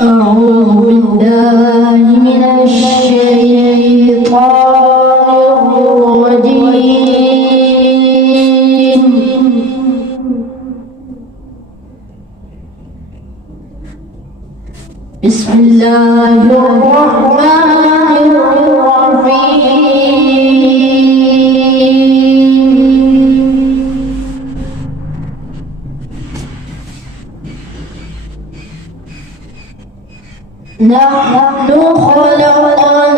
أعوذ بالله من الشيطان الرجيم. بسم الله الرحمن الرحيم. نحن خلقناهم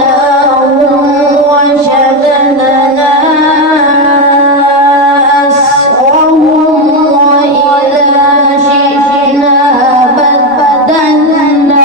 وشددنا أسرهم وإذا شئنا بدلنا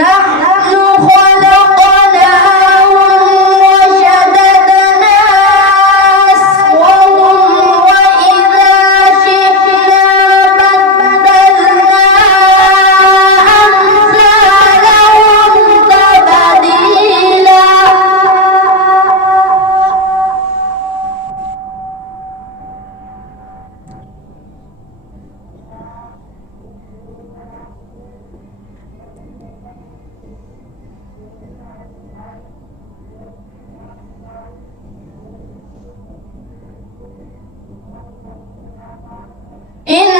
نحن خلقناهم وشددنا أسرهم وإذا شئنا بدلنا أمثالهم تبديلا. إن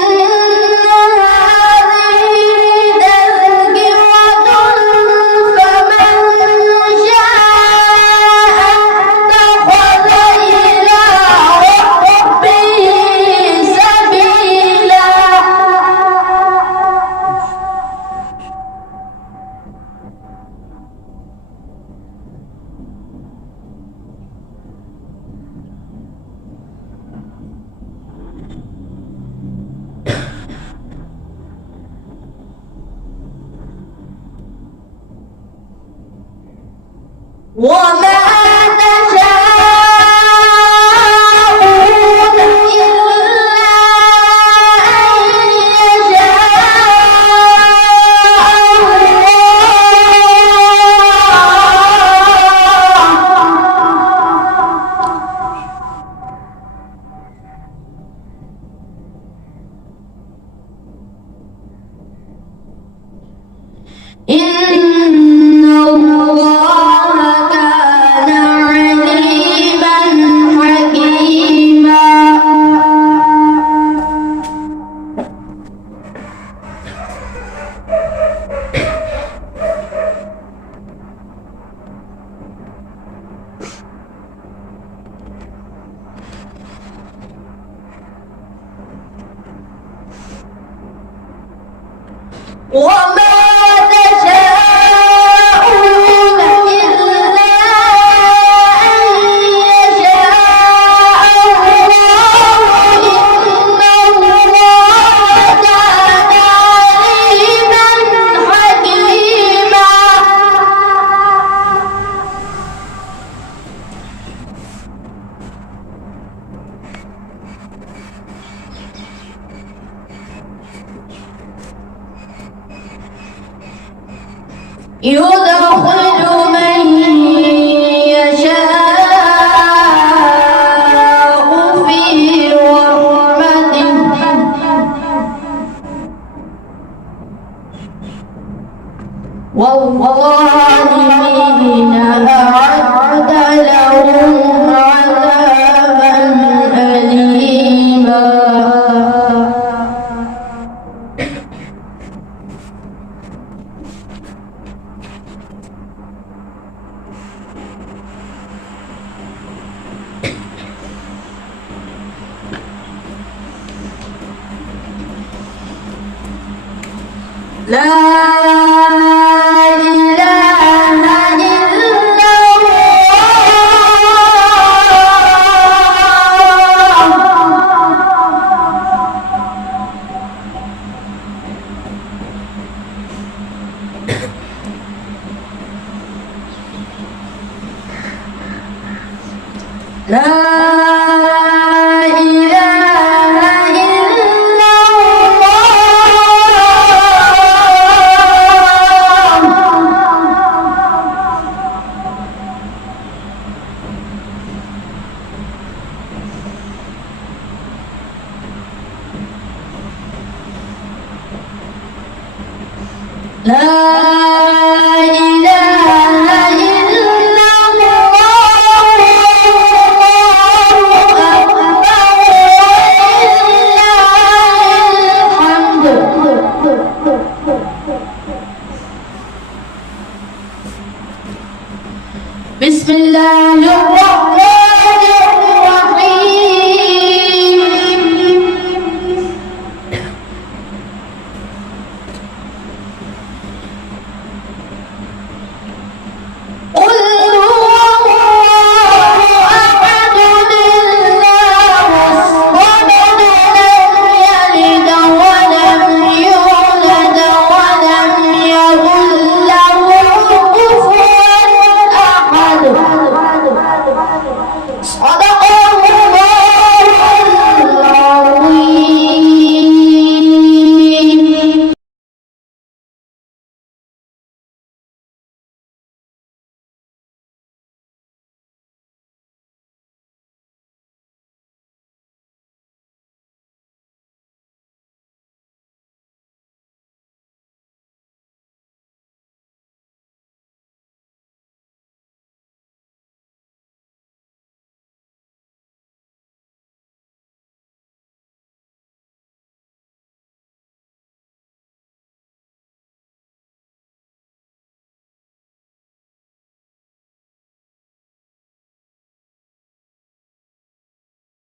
هذه تذكرة فمن شاء اتخذ إلى ربه سبيلا. وما تشاءون إلا أن يشاء الله. إن الله كان عليما حكيما. وما تشاءون إلا أن يشاء الله. إن الله كان عليما حكيما. يدخل من يشاء في رحمته والظالمين أعد لهم عذابا أليما. لا إله إلا الله لا إله إلا الله لا بسم الله الرحمن